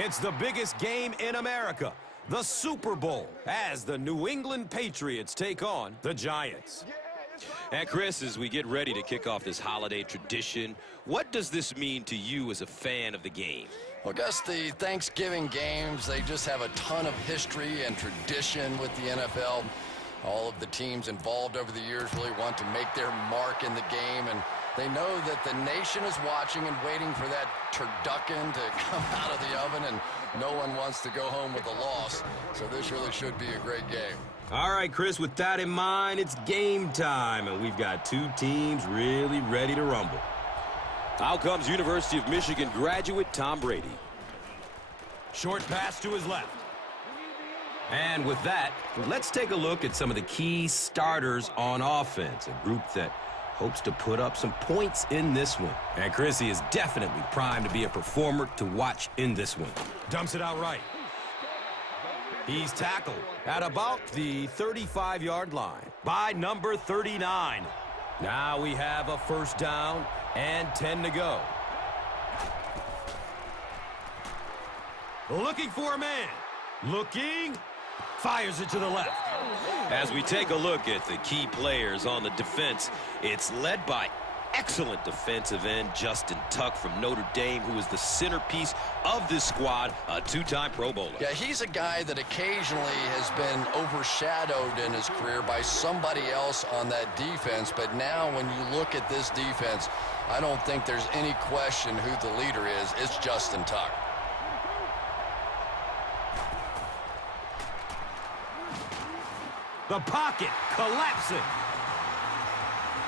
It's the biggest game in America, the Super Bowl, as the New England Patriots take on the Giants. And Chris, as we get ready to kick off this holiday tradition, what does this mean to you as a fan of the game? Well, Gus, the Thanksgiving games, they just have a ton of history and tradition with the NFL. All of the teams involved over the years really want to make their mark in the game, and they know that the nation is watching and waiting for that turducken to come out of the oven, and no one wants to go home with a loss. So this really should be a great game. All right, Chris, with that in mind, it's game time, and we've got two teams really ready to rumble. Out comes University of Michigan graduate Tom Brady. Short pass to his left. And with that, let's take a look at some of the key starters on offense, a group that hopes to put up some points in this one. And Chrissy is definitely primed to be a performer to watch in this one. Dumps it out right. He's tackled at about the 35-yard line by number 39. Now we have a first down and 10 to go. Looking for a man. Looking. Fires it to the left. As we take a look at the key players on the defense, it's led by excellent defensive end Justin Tuck from Notre Dame, who is the centerpiece of this squad, a two-time Pro Bowler. Yeah, he's a guy that occasionally has been overshadowed in his career by somebody else on that defense, but now when you look at this defense, I don't think there's any question who the leader is. It's Justin Tuck. The pocket collapsing.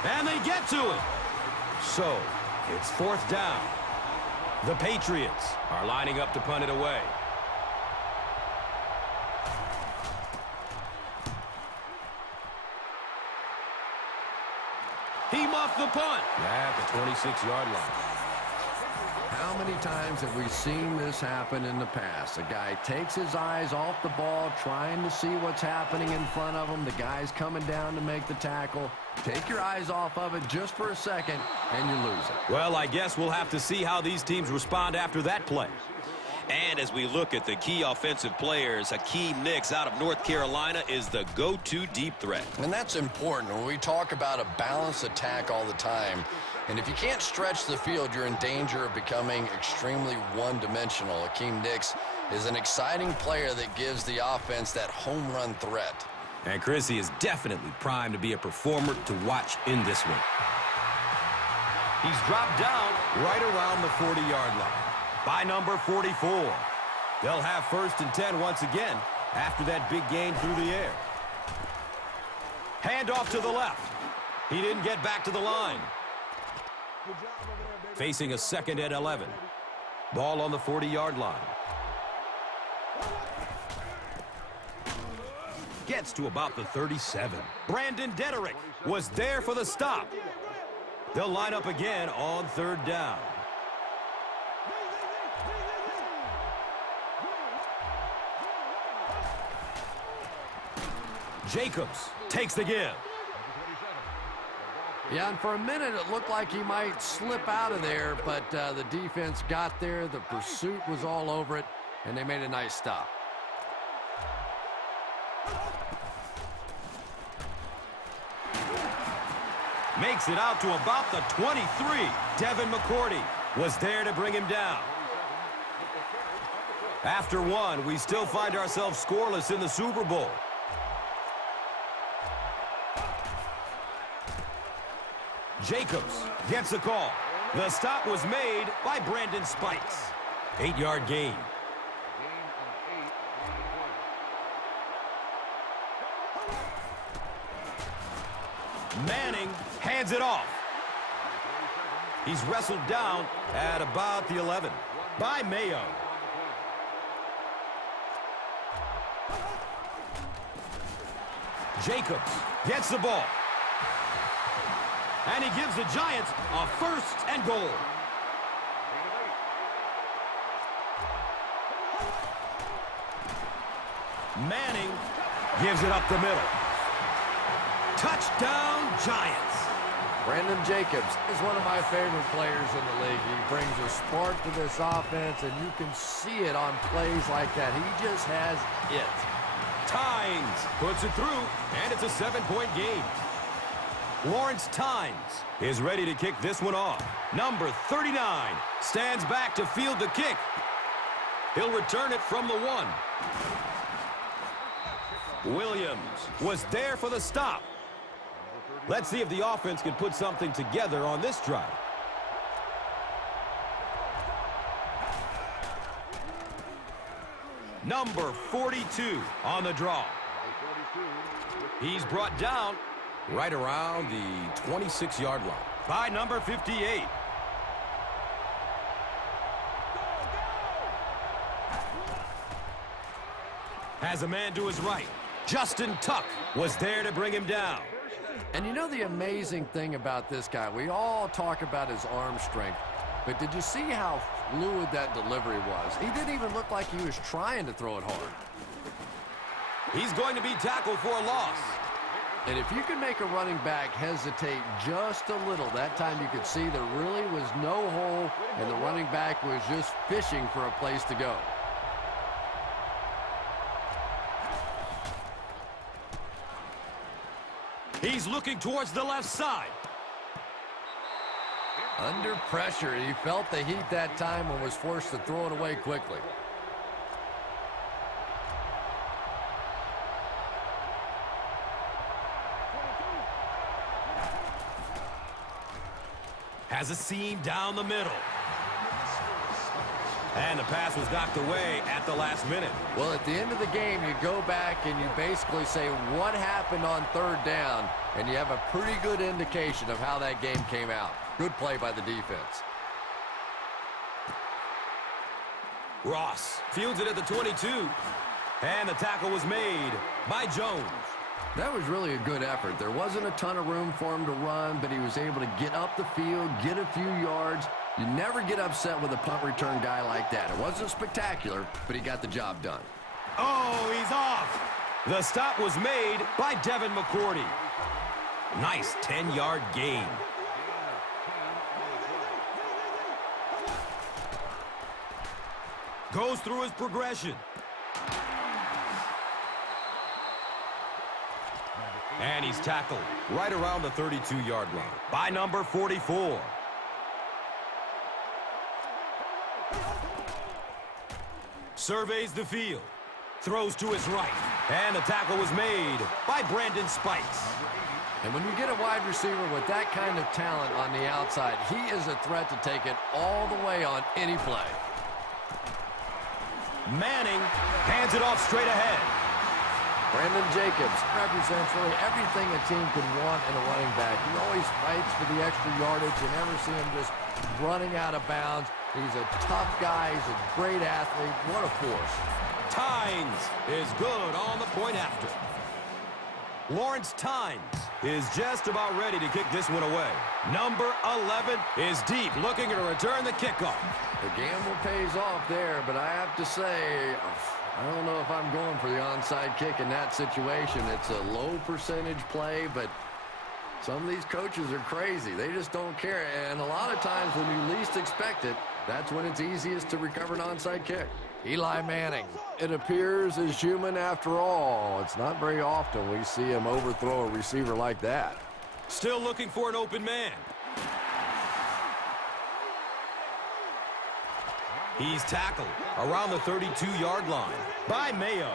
And they get to it. So, it's fourth down. The Patriots are lining up to punt it away. He muffed the punt at the 26-yard line. How many times have we seen this happen in the past? A guy takes his eyes off the ball, trying to see what's happening in front of him. The guy's coming down to make the tackle. Take your eyes off of it just for a second, and you lose it. Well, I guess we'll have to see how these teams respond after that play. And as we look at the key offensive players, Hakeem Nicks out of North Carolina is the go-to deep threat. And that's important when we talk about a balanced attack all the time. And if you can't stretch the field, you're in danger of becoming extremely one-dimensional. Hakeem Nicks is an exciting player that gives the offense that home run threat. And Chrissy is definitely primed to be a performer to watch in this one. He's dropped down right around the 40-yard line by number 44. They'll have first and 10 once again after that big gain through the air. Hand off to the left. He didn't get back to the line. Facing a second and 11. Ball on the 40-yard line. Gets to about the 37. Brandon Dederick was there for the stop. They'll line up again on third down. Jacobs takes the give. Yeah, and for a minute it looked like he might slip out of there, but the defense got there. The pursuit was all over it, and they made a nice stop. Makes it out to about the 23. Devin McCourty was there to bring him down. After one, we still find ourselves scoreless in the Super Bowl. Jacobs gets the call. The stop was made by Brandon Spikes. 8-yard gain. Manning hands it off. He's wrestled down at about the 11 by Mayo. Jacobs gets the ball. And he gives the Giants a first and goal. Manning gives it up the middle. Touchdown, Giants. Brandon Jacobs is one of my favorite players in the league. He brings a spark to this offense, and you can see it on plays like that. He just has it. Tynes puts it through, and it's a 7-point game. Lawrence Tynes is ready to kick this one off. Number 39 stands back to field the kick. He'll return it from the 1. Williams was there for the stop. Let's see if the offense can put something together on this drive. Number 42 on the draw. He's brought down right around the 26-yard line by number 58. Has a man to his right. Justin Tuck was there to bring him down. And you know the amazing thing about this guy, we all talk about his arm strength, but did you see how fluid that delivery was? He didn't even look like he was trying to throw it hard. He's going to be tackled for a loss. And if you can make a running back hesitate just a little, that time you could see there really was no hole, and the running back was just fishing for a place to go. He's looking towards the left side. Under pressure, he felt the heat that time and was forced to throw it away quickly. Has a seam down the middle. And the pass was knocked away at the last minute. Well, at the end of the game, you go back and you basically say what happened on third down, and you have a pretty good indication of how that game came out. Good play by the defense. Ross fields it at the 22. And the tackle was made by Jones. That was really a good effort. There wasn't a ton of room for him to run, but he was able to get up the field, get a few yards. You never get upset with a punt return guy like that. It wasn't spectacular, but he got the job done. Oh, he's off. The stop was made by Devin McCourty. Nice 10-yard gain. Goes through his progression. And he's tackled right around the 32-yard line by number 44. Surveys the field. Throws to his right. And the tackle was made by Brandon Spikes. And when you get a wide receiver with that kind of talent on the outside, he is a threat to take it all the way on any play. Manning hands it off straight ahead. Brandon Jacobs represents really everything a team can want in a running back. He always fights for the extra yardage. You never see him just running out of bounds. He's a tough guy. He's a great athlete. What a force. Tynes is good on the point after. Lawrence Tynes is just about ready to kick this one away. Number 11 is deep, looking to return the kickoff. The gamble pays off there, but I have to say, I don't know if I'm going for the onside kick in that situation. It's a low percentage play, but some of these coaches are crazy. They just don't care. And a lot of times when you least expect it, that's when it's easiest to recover an onside kick. Eli Manning, it appears, is human after all. It's not very often we see him overthrow a receiver like that. Still looking for an open man. He's tackled around the 32-yard line by Mayo.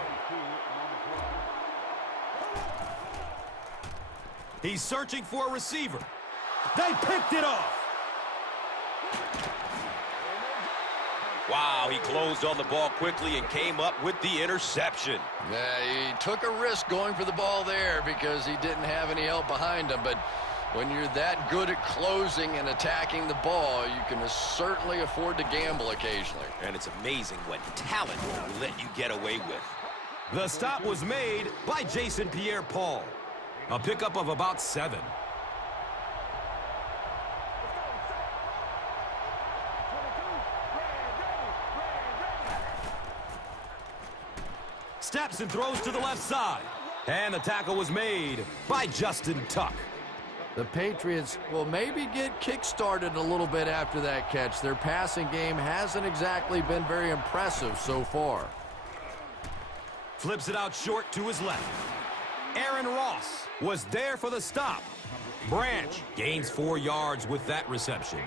He's searching for a receiver. They picked it off. Wow, he closed on the ball quickly and came up with the interception. Yeah, he took a risk going for the ball there because he didn't have any help behind him. But when you're that good at closing and attacking the ball, you can certainly afford to gamble occasionally. And it's amazing what talent will let you get away with. The stop was made by Jason Pierre-Paul. A pickup of about 7. Steps and throws to the left side. And the tackle was made by Justin Tuck. The Patriots will maybe get kick-started a little bit after that catch. Their passing game hasn't exactly been very impressive so far. Flips it out short to his left. Aaron Ross was there for the stop. Branch gains 4 yards with that reception.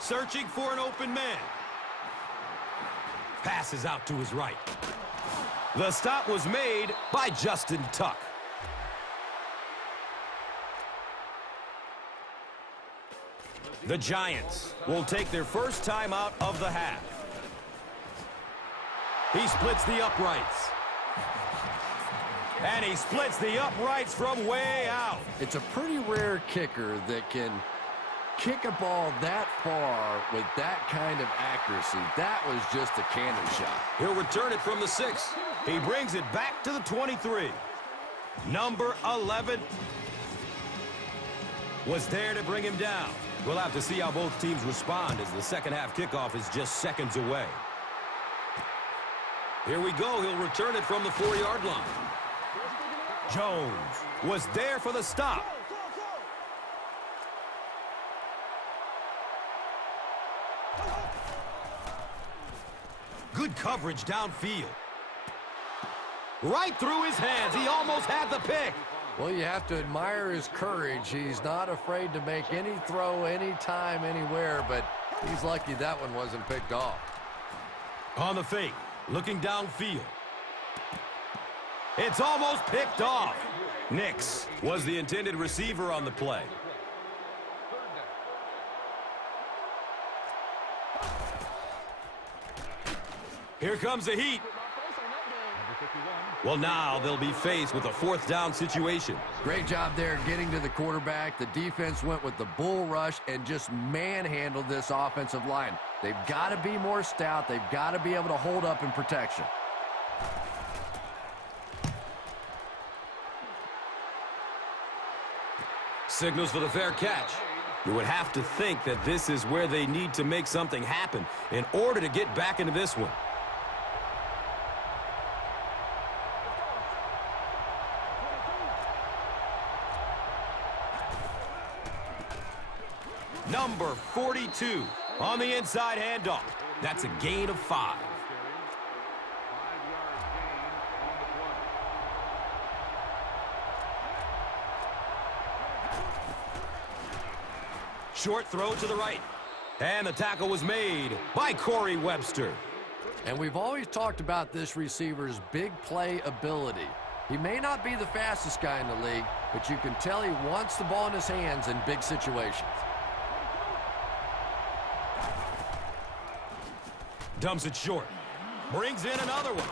Searching for an open man. Passes out to his right. The stop was made by Justin Tuck. The Giants will take their first time out of the half. He splits the uprights. And he splits the uprights from way out. It's a pretty rare kicker that can kick a ball that far with that kind of accuracy. That was just a cannon shot. He'll return it from the 6. He brings it back to the 23. Number 11 was there to bring him down. We'll have to see how both teams respond as the second half kickoff is just seconds away. Here we go. He'll return it from the 4-yard line. Jones was there for the stop. Good coverage downfield. Right through his hands. He almost had the pick. Well, you have to admire his courage. He's not afraid to make any throw, anytime, anywhere, but he's lucky that one wasn't picked off. On the fake, looking downfield. It's almost picked off. Nix was the intended receiver on the play. Here comes the heat. Well, now they'll be faced with a 4th down situation. Great job there getting to the quarterback. The defense went with the bull rush and just manhandled this offensive line. They've got to be more stout. They've got to be able to hold up in protection. Signals for the fair catch. You would have to think that this is where they need to make something happen in order to get back into this one. Number 42 on the inside handoff. That's a gain of 5. Short throw to the right. And the tackle was made by Corey Webster. And we've always talked about this receiver's big play ability. He may not be the fastest guy in the league, but you can tell he wants the ball in his hands in big situations. Dumps it short. Brings in another one.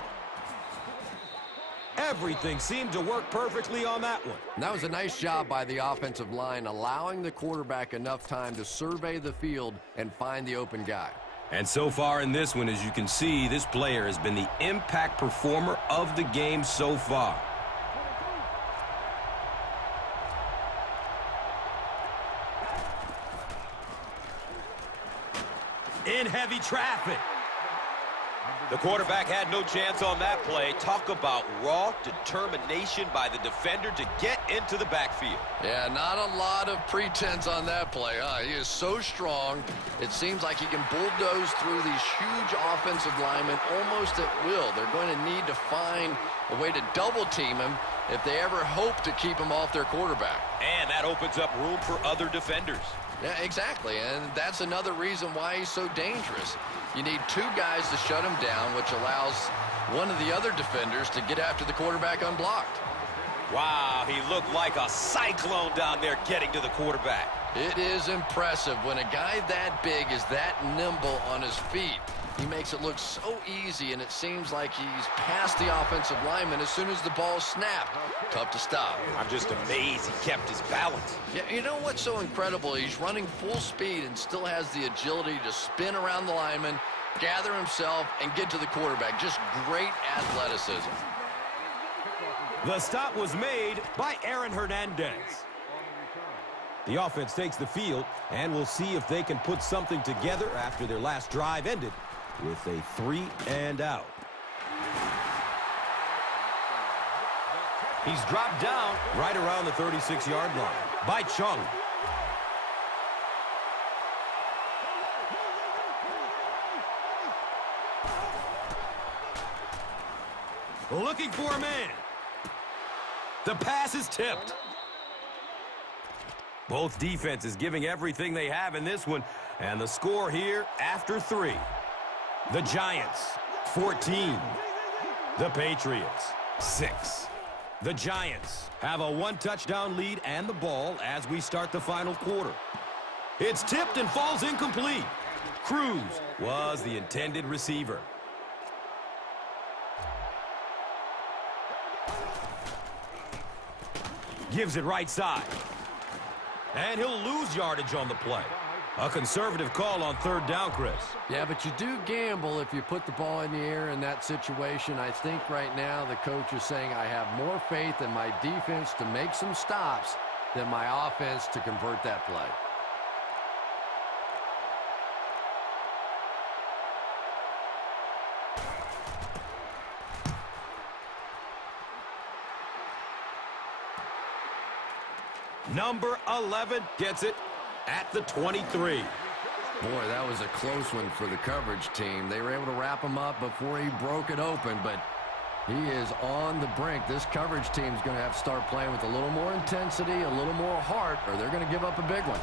Everything seemed to work perfectly on that one. And that was a nice job by the offensive line, allowing the quarterback enough time to survey the field and find the open guy. And so far in this one, as you can see, this player has been the impact performer of the game so far. In heavy traffic. The quarterback had no chance on that play. Talk about raw determination by the defender to get into the backfield. Yeah, not a lot of pretense on that play, huh? He is so strong, it seems like he can bulldoze through these huge offensive linemen almost at will. They're going to need to find a way to double team him if they ever hope to keep him off their quarterback. And that opens up room for other defenders. Yeah, exactly, and that's another reason why he's so dangerous. You need 2 guys to shut him down, which allows one of the other defenders to get after the quarterback unblocked. Wow, he looked like a cyclone down there getting to the quarterback. It is impressive when a guy that big is that nimble on his feet. He makes it look so easy, and it seems like he's past the offensive lineman as soon as the ball snapped. Tough to stop. I'm just amazed he kept his balance. Yeah, you know what's so incredible? He's running full speed and still has the agility to spin around the lineman, gather himself, and get to the quarterback. Just great athleticism. The stop was made by Aaron Hernandez. The offense takes the field, and we'll see if they can put something together after their last drive ended with a 3 and out. He's dropped down right around the 36-yard line by Chung. Looking for a man. The pass is tipped. Both defenses giving everything they have in this one. And the score here after 3. The Giants, 14. The Patriots, 6. The Giants have a 1-touchdown lead and the ball as we start the final quarter. It's tipped and falls incomplete. Cruz was the intended receiver. Gives it right side. And he'll lose yardage on the play. A conservative call on 3rd down, Chris. Yeah, but you do gamble if you put the ball in the air in that situation. I think right now the coach is saying I have more faith in my defense to make some stops than my offense to convert that play. Number 11 gets it at the 23. Boy, that was a close one for the coverage team. They were able to wrap him up before he broke it open, but he is on the brink. This coverage team is going to have to start playing with a little more intensity, a little more heart, or they're going to give up a big one.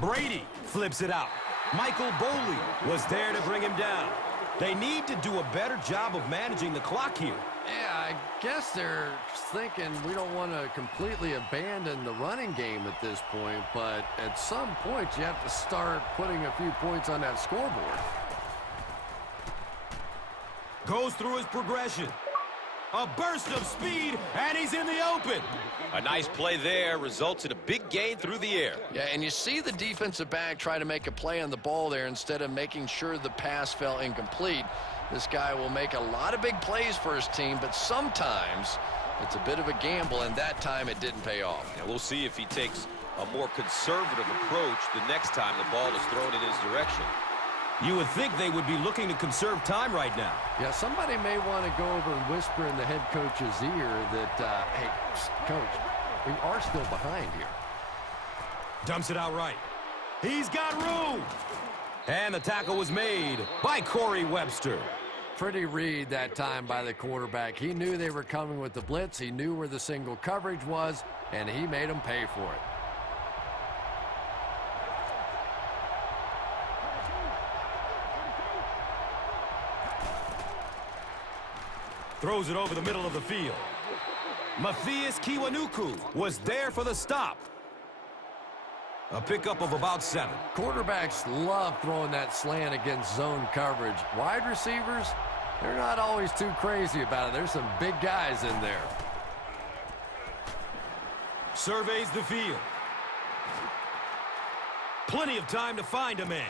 Brady flips it out. Michael Boley was there to bring him down. They need to do a better job of managing the clock here. Yeah, I guess they're thinking we don't want to completely abandon the running game at this point, but at some point you have to start putting a few points on that scoreboard. Goes through his progression. A burst of speed, and he's in the open. A nice play there results in a big gain through the air. Yeah, and you see the defensive back try to make a play on the ball there instead of making sure the pass fell incomplete. This guy will make a lot of big plays for his team, but sometimes it's a bit of a gamble, and that time it didn't pay off. And we'll see if he takes a more conservative approach the next time the ball is thrown in his direction. You would think they would be looking to conserve time right now. Yeah, somebody may want to go over and whisper in the head coach's ear that, hey, coach, we are still behind here. Dumps it out right. He's got room. And the tackle was made by Corey Webster. Pretty read that time by the quarterback. He knew they were coming with the blitz. He knew where the single coverage was, and he made them pay for it. Throws it over the middle of the field. Matthias Kiwanuku was there for the stop. A pickup of about 7. Quarterbacks love throwing that slant against zone coverage. Wide receivers, they're not always too crazy about it. There's some big guys in there. Surveys the field. Plenty of time to find a man.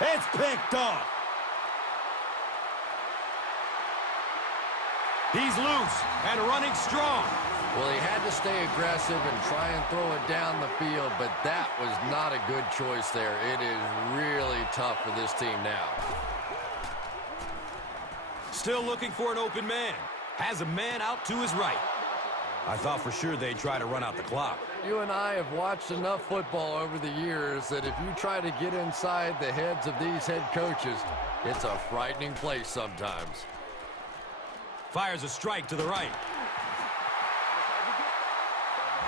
It's picked off. He's loose and running strong. Well, he had to stay aggressive and try and throw it down the field, but that was not a good choice there. It is really tough for this team now. Still looking for an open man. Has a man out to his right. I thought for sure they'd try to run out the clock. You and I have watched enough football over the years that if you try to get inside the heads of these head coaches, it's a frightening place sometimes. Fires a strike to the right.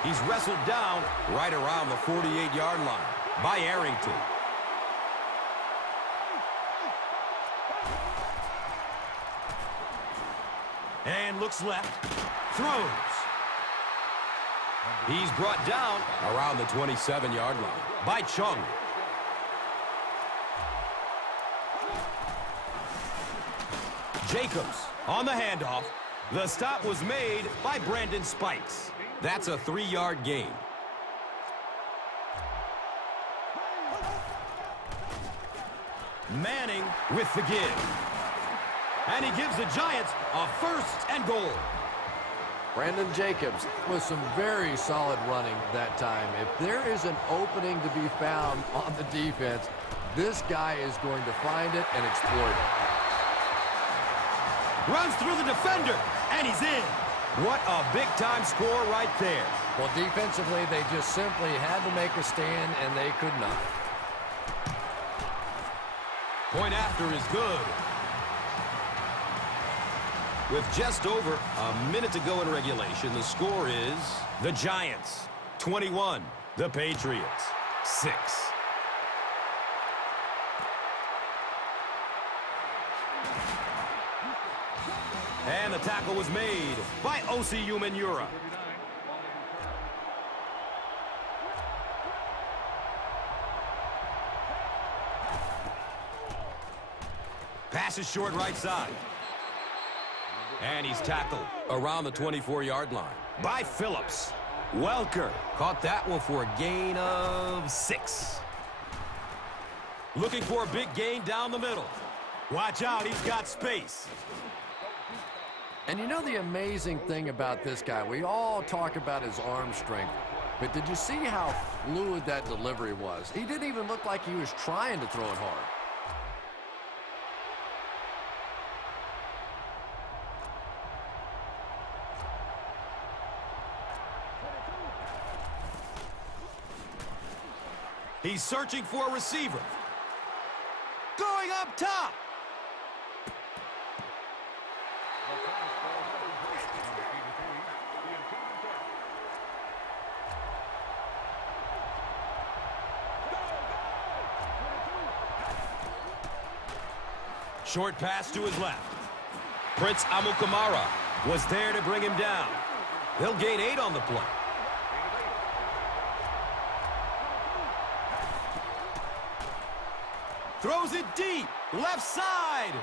He's wrestled down right around the 48-yard line by Arrington. And looks left. Throws. He's brought down around the 27-yard line by Chung. Jacobs on the handoff. The stop was made by Brandon Spikes. That's a 3-yard gain. Manning with the give. And he gives the Giants a 1st and goal. Brandon Jacobs with some very solid running that time. If there is an opening to be found on the defense, This guy is going to find it and exploit it. Runs through the defender, and he's in. What a big-time score right there. Well, defensively, they just simply had to make a stand, and they could not. Point after is good. With just over a minute to go in regulation, the score is the Giants 21, the Patriots 6. And the tackle was made by Osi Umenyiora. Pass is short right side. And he's tackled around the 24-yard line by Phillips. Welker caught that one for a gain of 6. Looking for a big gain down the middle. Watch out, he's got space. And you know the amazing thing about this guy, we all talk about his arm strength, but did you see how fluid that delivery was? He didn't even look like he was trying to throw it hard. He's searching for a receiver. Going up top. Short pass to his left. Prince Amukamara was there to bring him down. They'll gain 8 on the play. Throws it deep, left side.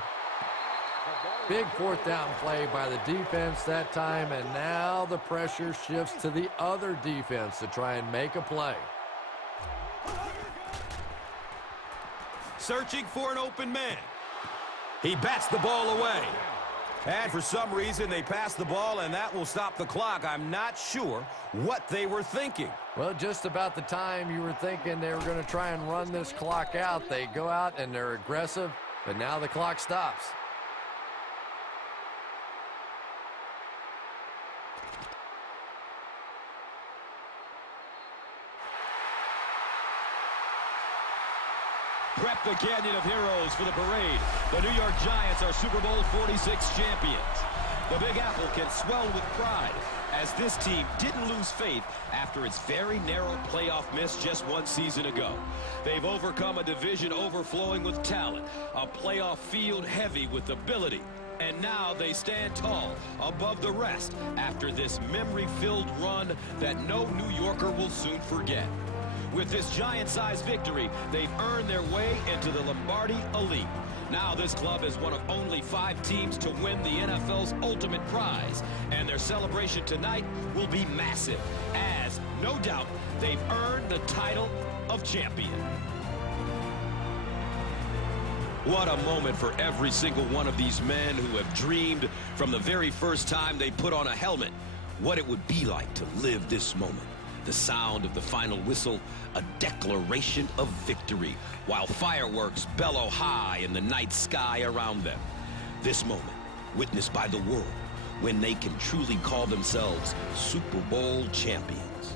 Big fourth down play by the defense that time, and now the pressure shifts to the other defense to try and make a play. Searching for an open man. He bats the ball away. And for some reason, they pass the ball, and that will stop the clock. I'm not sure what they were thinking. Well, just about the time you were thinking they were going to try and run this clock out, they go out and they're aggressive, but now the clock stops. Prep the Canyon of Heroes for the parade. The New York Giants are Super Bowl 46 champions. The Big Apple can swell with pride as this team didn't lose faith after its very narrow playoff miss just one season ago. They've overcome a division overflowing with talent, a playoff field heavy with ability, and now they stand tall above the rest after this memory-filled run that no New Yorker will soon forget. With this Giant-sized victory, they've earned their way into the Lombardi Elite. Now this club is one of only 5 teams to win the NFL's ultimate prize, and their celebration tonight will be massive, as, no doubt, they've earned the title of champion. What a moment for every single one of these men who have dreamed from the very first time they put on a helmet what it would be like to live this moment. The sound of the final whistle, a declaration of victory, while fireworks bellow high in the night sky around them. This moment, witnessed by the world, when they can truly call themselves Super Bowl champions.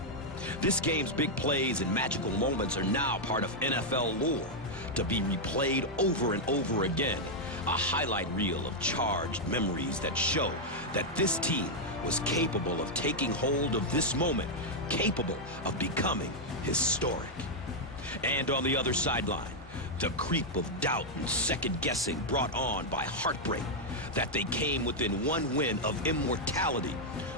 This game's big plays and magical moments are now part of NFL lore, to be replayed over and over again. A highlight reel of charged memories that show that this team was capable of taking hold of this moment, capable of becoming historic. And on the other sideline, the creep of doubt and second-guessing brought on by heartbreak, that they came within one win of immortality,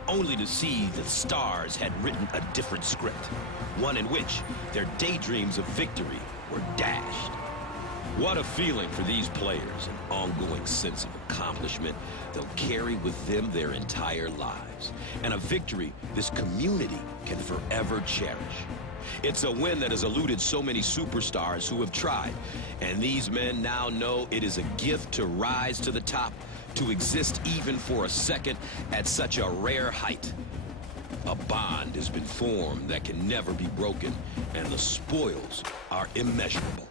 only to see the stars had written a different script, one in which their daydreams of victory were dashed. What a feeling for these players, an ongoing sense of accomplishment they'll carry with them their entire lives, and a victory this community can forever cherish. It's a win that has eluded so many superstars who have tried, and these men now know it is a gift to rise to the top, to exist even for a second at such a rare height. A bond has been formed that can never be broken, and the spoils are immeasurable.